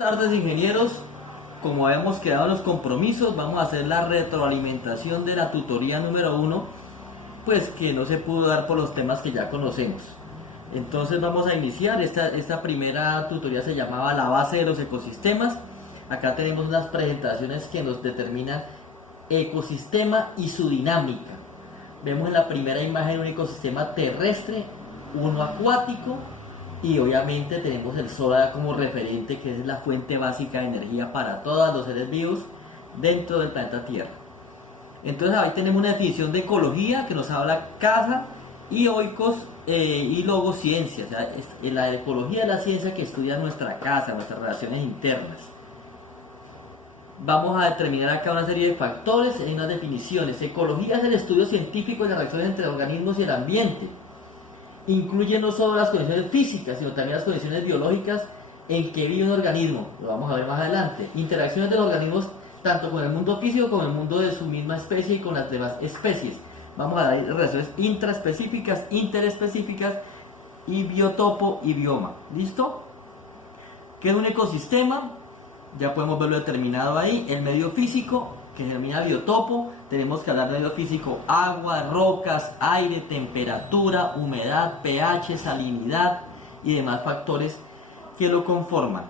Tardes, ingenieros. Como habíamos quedado en los compromisos, vamos a hacer la retroalimentación de la tutoría número 1, pues que no se pudo dar por los temas que ya conocemos. Entonces vamos a iniciar. Esta primera tutoría se llamaba la base de los ecosistemas. Acá tenemos unas presentaciones que nos determinan ecosistema y su dinámica. Vemos en la primera imagen un ecosistema terrestre, uno acuático, y obviamente tenemos el sol como referente, que es la fuente básica de energía para todos los seres vivos dentro del planeta Tierra. Entonces ahí tenemos una definición de ecología que nos habla casa y oikos y logos ciencia. O sea, la ecología es la ciencia que estudia nuestra casa, nuestras relaciones internas. Vamos a determinar acá una serie de factores en unas definiciones. Ecología es el estudio científico de las relaciones entre organismos y el ambiente. Incluye no solo las condiciones físicas, sino también las condiciones biológicas en que vive un organismo. Lo vamos a ver más adelante. Interacciones de los organismos tanto con el mundo físico como el mundo de su misma especie y con las demás especies. Vamos a dar relaciones intraespecíficas, interespecíficas y biotopo y bioma. ¿Listo? ¿Qué es un ecosistema? Ya podemos verlo determinado ahí. El medio físico, que se denomina biotopo. Tenemos que hablar de medio físico: agua, rocas, aire, temperatura, humedad, pH, salinidad y demás factores que lo conforman.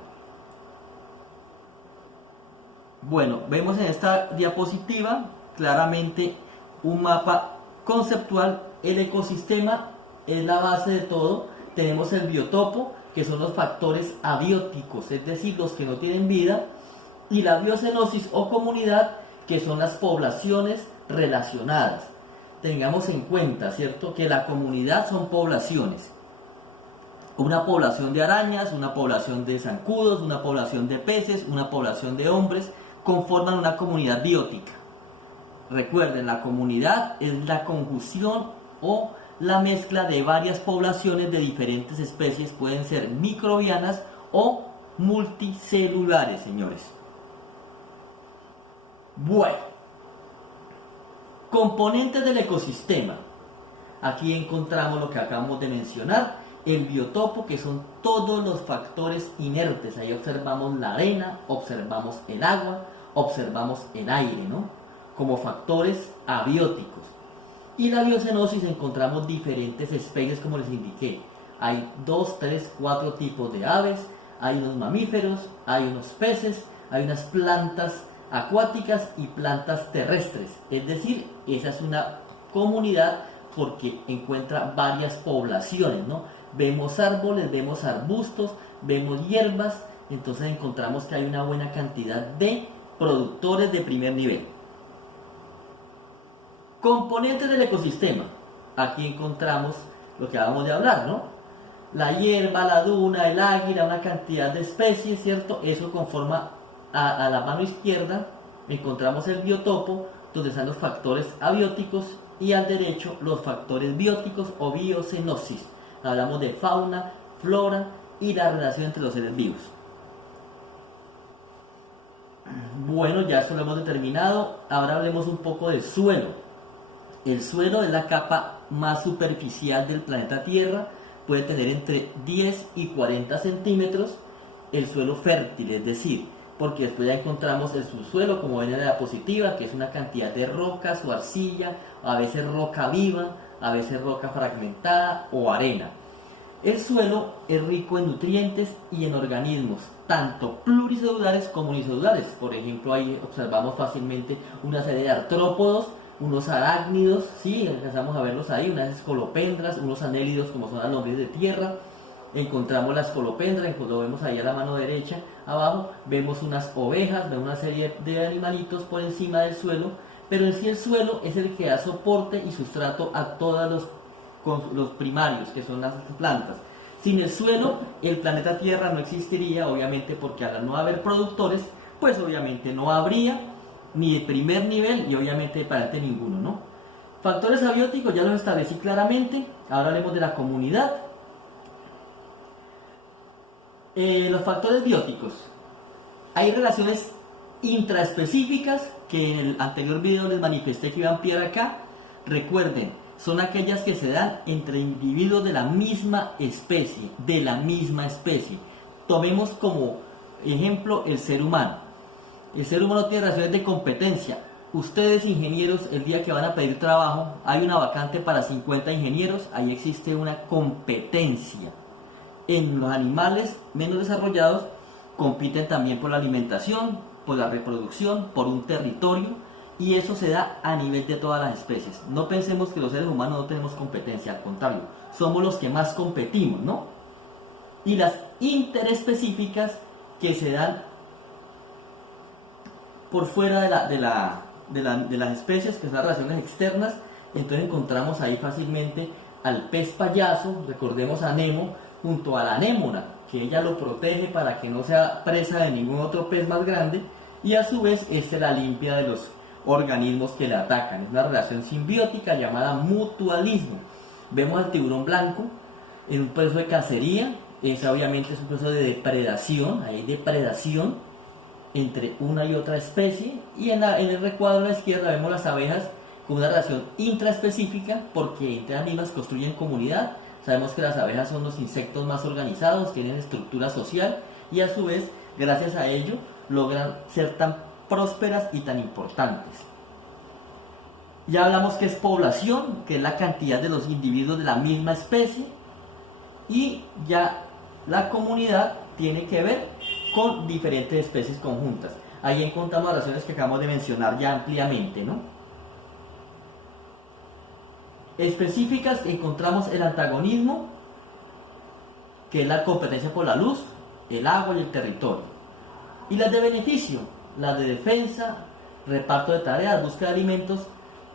Bueno, vemos en esta diapositiva claramente un mapa conceptual. El ecosistema es la base de todo. Tenemos el biotopo, que son los factores abióticos, es decir, los que no tienen vida, y la biocenosis o comunidad, que son las poblaciones relacionadas. Tengamos en cuenta, ¿cierto?, que la comunidad son poblaciones. Una población de arañas, una población de zancudos, una población de peces, una población de hombres, conforman una comunidad biótica. Recuerden, la comunidad es la conjunción o la mezcla de varias poblaciones de diferentes especies. Pueden ser microbianas o multicelulares, señores. Bueno, componentes del ecosistema. Aquí encontramos lo que acabamos de mencionar, el biotopo, que son todos los factores inertes. Ahí observamos la arena, observamos el agua, observamos el aire, ¿no?, como factores abióticos. Y la biocenosis, encontramos diferentes especies, como les indiqué. Hay 2, 3, 4 tipos de aves, hay unos mamíferos, hay unos peces, hay unas plantas acuáticas y plantas terrestres. Es decir, esa es una comunidad porque encuentra varias poblaciones, ¿no? Vemos árboles, vemos arbustos, vemos hierbas. Entonces encontramos que hay una buena cantidad de productores de primer nivel. Componentes del ecosistema. Aquí encontramos lo que acabamos de hablar, ¿no? La hierba, la duna, el águila, una cantidad de especies, ¿cierto? Eso conforma. A la mano izquierda encontramos el biotopo, donde están los factores abióticos, y al derecho los factores bióticos o biocenosis. Hablamos de fauna, flora y la relación entre los seres vivos. Bueno, ya eso lo hemos determinado. Ahora hablemos un poco del suelo. El suelo es la capa más superficial del planeta Tierra. Puede tener entre 10 y 40 centímetros. El suelo fértil, es decir, porque después ya encontramos el subsuelo, como ven en la diapositiva, que es una cantidad de rocas o arcilla, a veces roca viva, a veces roca fragmentada o arena. El suelo es rico en nutrientes y en organismos, tanto pluricelulares como unicelulares. Por ejemplo, ahí observamos fácilmente una serie de artrópodos, unos arácnidos, sí, alcanzamos a verlos ahí, unas escolopendras, unos anélidos, como son las lombrices de tierra. Encontramos la escolopendra, lo vemos ahí a la mano derecha, abajo, vemos unas ovejas, vemos una serie de animalitos por encima del suelo, pero en sí el suelo es el que da soporte y sustrato a todos los primarios, que son las plantas. Sin el suelo, el planeta Tierra no existiría, obviamente, porque al no haber productores, pues obviamente no habría ni de primer nivel y obviamente de parente ninguno, ¿no? Factores abióticos ya los establecí claramente. Ahora hablemos de la comunidad. Los factores bióticos. Hay relaciones intraespecíficas que en el anterior video les manifesté que iban a ampliar acá. Recuerden, son aquellas que se dan entre individuos de la misma especie. Tomemos como Ejemplo, el ser humano. El ser humano tiene relaciones de competencia. Ustedes, ingenieros, el día que van a pedir trabajo, hay una vacante para 50 ingenieros, ahí existe una competencia. En los animales menos desarrollados compiten también por la alimentación, por la reproducción, por un territorio, y eso se da a nivel de todas las especies. No pensemos que los seres humanos no tenemos competencia, al contrario, somos los que más competimos, ¿no? Y las interespecíficas que se dan por fuera de las especies, que son las relaciones externas. Entonces encontramos ahí fácilmente al pez payaso, recordemos a Nemo, junto a la anémona, que ella lo protege para que no sea presa de ningún otro pez más grande, y a su vez la limpia de los organismos que le atacan. Es una relación simbiótica llamada mutualismo. Vemos al tiburón blanco en un proceso de cacería, ese obviamente es un proceso de depredación, hay depredación entre una y otra especie, y en el recuadro a la izquierda vemos las abejas con una relación intraespecífica, porque entre las mismas construyen comunidad. Sabemos que las abejas son los insectos más organizados, tienen estructura social, y a su vez, gracias a ello, logran ser tan prósperas y tan importantes. Ya hablamos que es población, que es la cantidad de los individuos de la misma especie, y ya la comunidad tiene que ver con diferentes especies conjuntas. Ahí encontramos las relaciones que acabamos de mencionar ya ampliamente, ¿no? Específicas encontramos el antagonismo, que es la competencia por la luz, el agua y el territorio. Y las de beneficio, las de defensa, reparto de tareas, búsqueda de alimentos,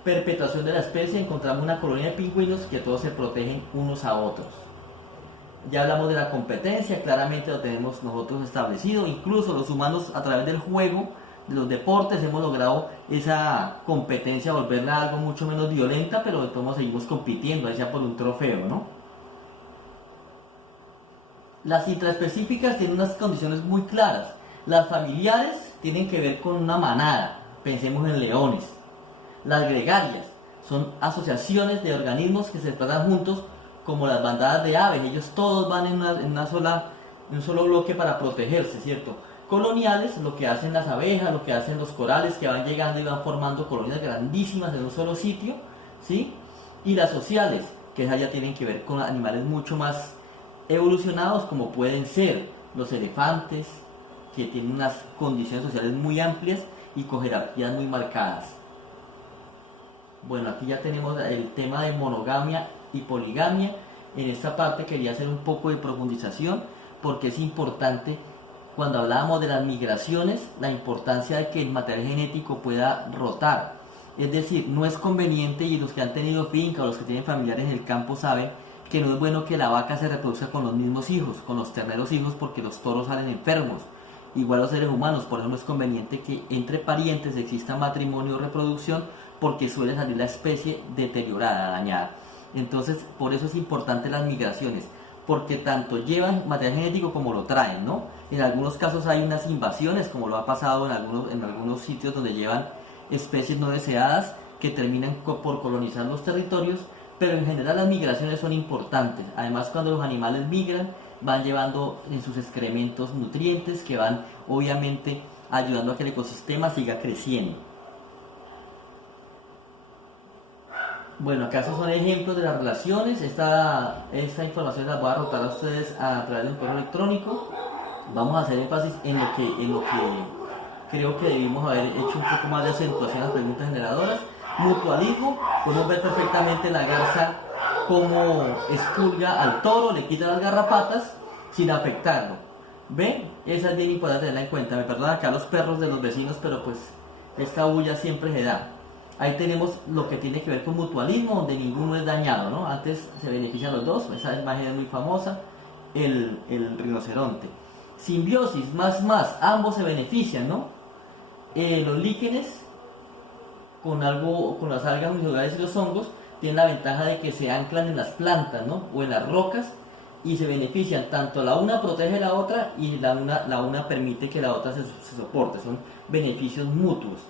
perpetuación de la especie. Encontramos una colonia de pingüinos que todos se protegen unos a otros. Ya hablamos de la competencia, claramente lo tenemos nosotros establecido. Incluso los humanos, a través del juego, de los deportes, hemos logrado esa competencia, volverla algo mucho menos violenta, pero de todos modos seguimos compitiendo, ahí sea por un trofeo, ¿no? Las intraespecíficas tienen unas condiciones muy claras. Las familiares tienen que ver con una manada, pensemos en leones. Las gregarias son asociaciones de organismos que se desplazan juntos, como las bandadas de aves. Ellos todos van en un solo bloque para protegerse, ¿cierto? Coloniales, lo que hacen las abejas, lo que hacen los corales, que van llegando y van formando colonias grandísimas en un solo sitio, ¿sí? Y las sociales, que esas ya tienen que ver con animales mucho más evolucionados, como pueden ser los elefantes, que tienen unas condiciones sociales muy amplias y con jerarquías muy marcadas. Bueno, aquí ya tenemos el tema de monogamia y poligamia. En esta parte quería hacer un poco de profundización, porque es importante, cuando hablábamos de las migraciones, la importancia de que el material genético pueda rotar. Es decir, no es conveniente, y los que han tenido finca o los que tienen familiares en el campo saben que no es bueno que la vaca se reproduzca con los mismos hijos, con los terneros hijos, porque los toros salen enfermos. Igual los seres humanos, por eso no es conveniente que entre parientes exista matrimonio o reproducción, porque suele salir la especie deteriorada, dañada. Entonces, por eso es importante las migraciones, porque tanto llevan material genético como lo traen, ¿no? En algunos casos hay unas invasiones, como lo ha pasado en algunos sitios donde llevan especies no deseadas que terminan por colonizar los territorios, pero en general las migraciones son importantes. Además, cuando los animales migran, van llevando en sus excrementos nutrientes que van obviamente ayudando a que el ecosistema siga creciendo. Bueno, acá esos son ejemplos de las relaciones. Esta información la voy a rotar a ustedes a través de un correo electrónico. Vamos a hacer énfasis en lo que creo que debimos haber hecho un poco más de acentuación a las preguntas generadoras. Mutualismo, podemos ver perfectamente la garza cómo expulga al toro, le quita las garrapatas sin afectarlo. ¿Ven? Esa es bien importante tenerla en cuenta. Me perdonan acá los perros de los vecinos, pero pues esta bulla siempre se da. Ahí tenemos lo que tiene que ver con mutualismo, donde ninguno es dañado, ¿no? Antes se benefician los dos, esa imagen es muy famosa, el rinoceronte. Simbiosis, más, ambos se benefician, ¿no? Los líquenes, con las algas unicelulares y los hongos, tienen la ventaja de que se anclan en las plantas, ¿no? O en las rocas, y se benefician, tanto la una protege a la otra, y la una permite que la otra se soporte, son beneficios mutuos.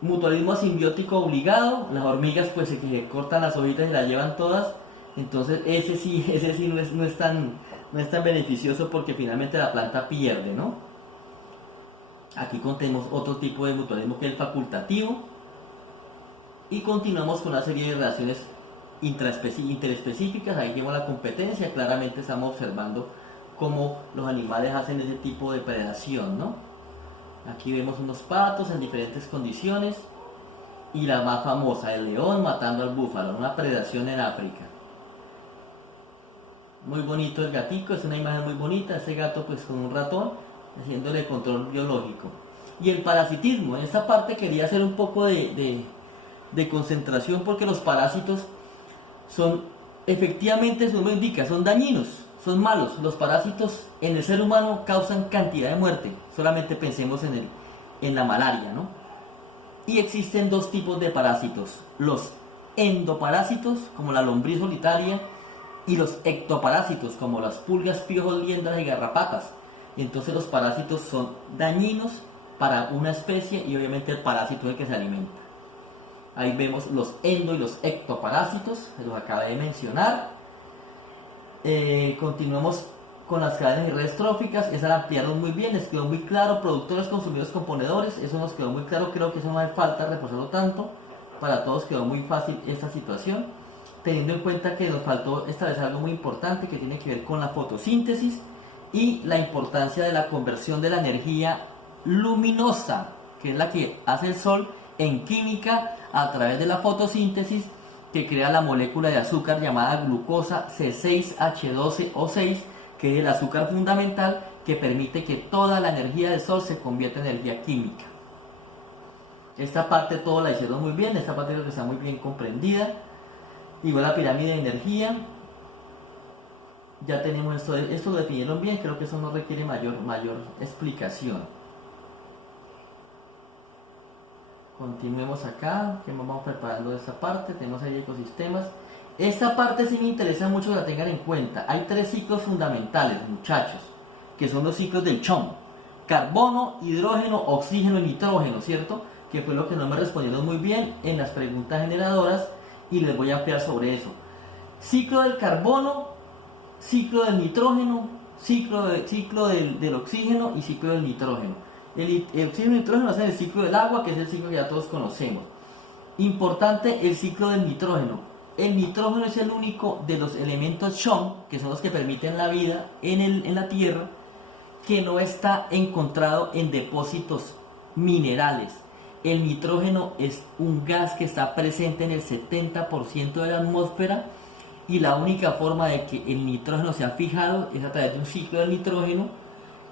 Mutualismo simbiótico obligado, las hormigas pues se cortan las hojitas y las llevan todas, entonces ese sí no es tan no es tan beneficioso porque finalmente la planta pierde, ¿no? Aquí contemos otro tipo de mutualismo que es el facultativo y continuamos con una serie de relaciones interespecíficas. Ahí lleva la competencia, claramente estamos observando cómo los animales hacen ese tipo de predación, ¿no? Aquí vemos unos patos en diferentes condiciones y la más famosa, el león matando al búfalo, una predación en África. Muy bonito el gatico, es una imagen muy bonita, ese gato pues con un ratón haciéndole control biológico. Y el parasitismo, en esta parte quería hacer un poco de concentración porque los parásitos son, efectivamente su nombre indica, son dañinos, son malos. Los parásitos en el ser humano causan cantidad de muerte, solamente pensemos en la malaria, ¿no? Y existen dos tipos de parásitos, los endoparásitos, como la lombriz solitaria, y los ectoparásitos, como las pulgas, piojos, liendras y garrapatas. Y entonces los parásitos son dañinos para una especie y obviamente el parásito es el que se alimenta. Ahí vemos los endo y los ectoparásitos, se los acabé de mencionar. Continuamos con las cadenas y redes tróficas, esa la ampliaron muy bien, les quedó muy claro, productores, consumidores, componedores, eso nos quedó muy claro, creo que eso no hace falta reforzarlo tanto, para todos quedó muy fácil esta situación, teniendo en cuenta que nos faltó establecer algo muy importante que tiene que ver con la fotosíntesis y la importancia de la conversión de la energía luminosa, que es la que hace el sol en química a través de la fotosíntesis, que crea la molécula de azúcar llamada glucosa C6H12O6, que es el azúcar fundamental que permite que toda la energía del sol se convierta en energía química. Esta parte todo la hicieron muy bien, esta parte creo que está muy bien comprendida. Igual la pirámide de energía, ya tenemos esto lo definieron bien, creo que eso no requiere mayor explicación. Continuemos acá, que vamos preparando esta parte, tenemos ahí ecosistemas. Esta parte sí me interesa mucho que la tengan en cuenta. Hay tres ciclos fundamentales, muchachos, que son los ciclos del CHOM: carbono, hidrógeno, oxígeno y nitrógeno, ¿cierto? Que fue lo que no me respondieron muy bien en las preguntas generadoras y les voy a ampliar sobre eso. Ciclo del carbono, ciclo del nitrógeno, ciclo del oxígeno y ciclo del nitrógeno. El oxígeno y el nitrógeno hacen el ciclo del agua, que es el ciclo que ya todos conocemos. Importante el ciclo del nitrógeno. El nitrógeno es el único de los elementos CHOM, que son los que permiten la vida en la Tierra, que no está encontrado en depósitos minerales. El nitrógeno es un gas que está presente en el 70% de la atmósfera y la única forma de que el nitrógeno sea fijado es a través de un ciclo del nitrógeno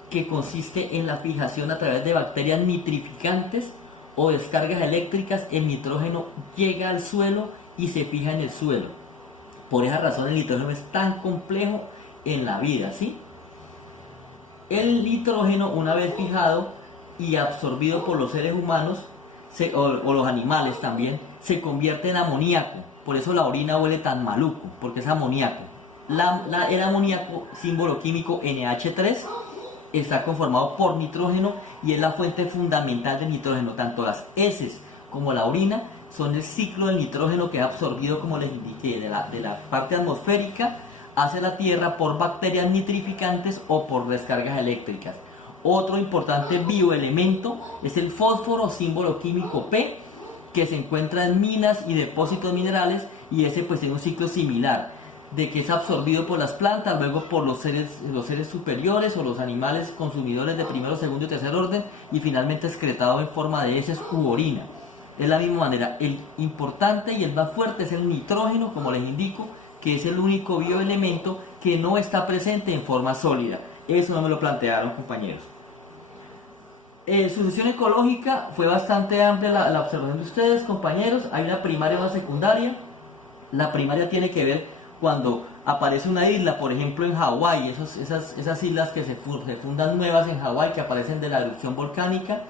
que consiste en la fijación a través de bacterias nitrificantes o descargas eléctricas. El nitrógeno llega al suelo y se fija en el suelo. Por esa razón el nitrógeno es tan complejo en la vida, ¿sí? El nitrógeno, una vez fijado y absorbido por los seres humanos o los animales también, se convierte en amoníaco. Por eso la orina huele tan maluco, porque es amoníaco. El amoníaco, símbolo químico NH3, está conformado por nitrógeno y es la fuente fundamental de nitrógeno. Tanto las heces como la orina son el ciclo del nitrógeno que es absorbido, como les indiqué, de la parte atmosférica hacia la Tierra por bacterias nitrificantes o por descargas eléctricas. Otro importante bioelemento es el fósforo, símbolo químico P, que se encuentra en minas y depósitos minerales, y ese pues tiene un ciclo similar, de que es absorbido por las plantas, luego por los seres superiores o los animales consumidores de primero, segundo y tercer orden, y finalmente excretado en forma de heces u orina. De la misma manera, el importante y el más fuerte es el nitrógeno, como les indico, que es el único bioelemento que no está presente en forma sólida. Eso no me lo plantearon, compañeros. Sucesión ecológica, fue bastante amplia la observación de ustedes, compañeros. Hay una primaria y una secundaria. La primaria tiene que ver cuando aparece una isla, por ejemplo en Hawái, esas islas que se fundan nuevas en Hawái, que aparecen de la erupción volcánica.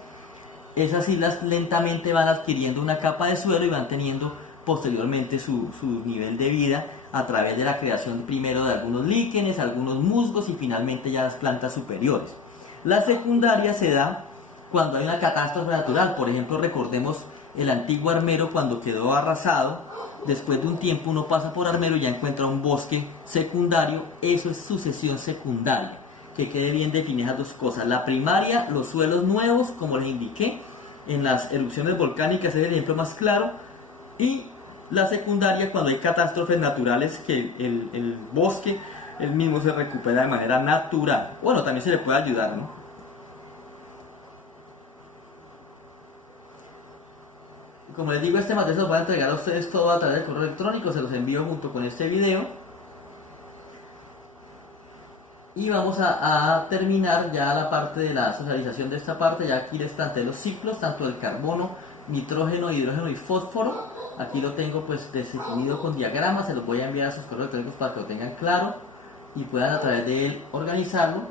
Esas islas lentamente van adquiriendo una capa de suelo y van teniendo posteriormente su nivel de vida a través de la creación primero de algunos líquenes, algunos musgos y finalmente ya las plantas superiores. La secundaria se da cuando hay una catástrofe natural. Por ejemplo, recordemos el antiguo Armero cuando quedó arrasado, después de un tiempo uno pasa por Armero y ya encuentra un bosque secundario. Eso es sucesión secundaria. Que quede bien definidas dos cosas. La primaria, los suelos nuevos, como les indiqué, en las erupciones volcánicas es el ejemplo más claro. Y la secundaria, cuando hay catástrofes naturales, que el bosque el mismo se recupera de manera natural. Bueno, también se le puede ayudar, ¿no? Como les digo, este material se los voy a entregar a ustedes todo a través del correo electrónico, se los envío junto con este video. Y vamos a terminar ya la parte de la socialización de esta parte. Ya aquí les planteé los ciclos, tanto del carbono, nitrógeno, hidrógeno y fósforo. Aquí lo tengo pues definido con diagramas, se los voy a enviar a sus correos electrónicos para que lo tengan claro y puedan a través de él organizarlo.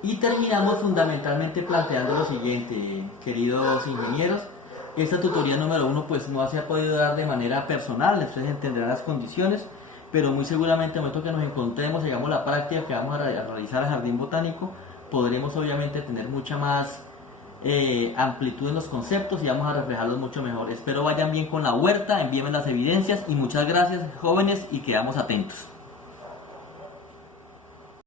Y terminamos fundamentalmente planteando lo siguiente, queridos ingenieros. Esta tutoría número 1 pues no se ha podido dar de manera personal, ustedes entenderán las condiciones, pero muy seguramente al momento que nos encontremos, hagamos la práctica que vamos a realizar al Jardín Botánico, podremos obviamente tener mucha más amplitud en los conceptos y vamos a reflejarlos mucho mejor. Espero vayan bien con la huerta, envíenme las evidencias y muchas gracias, jóvenes, y quedamos atentos.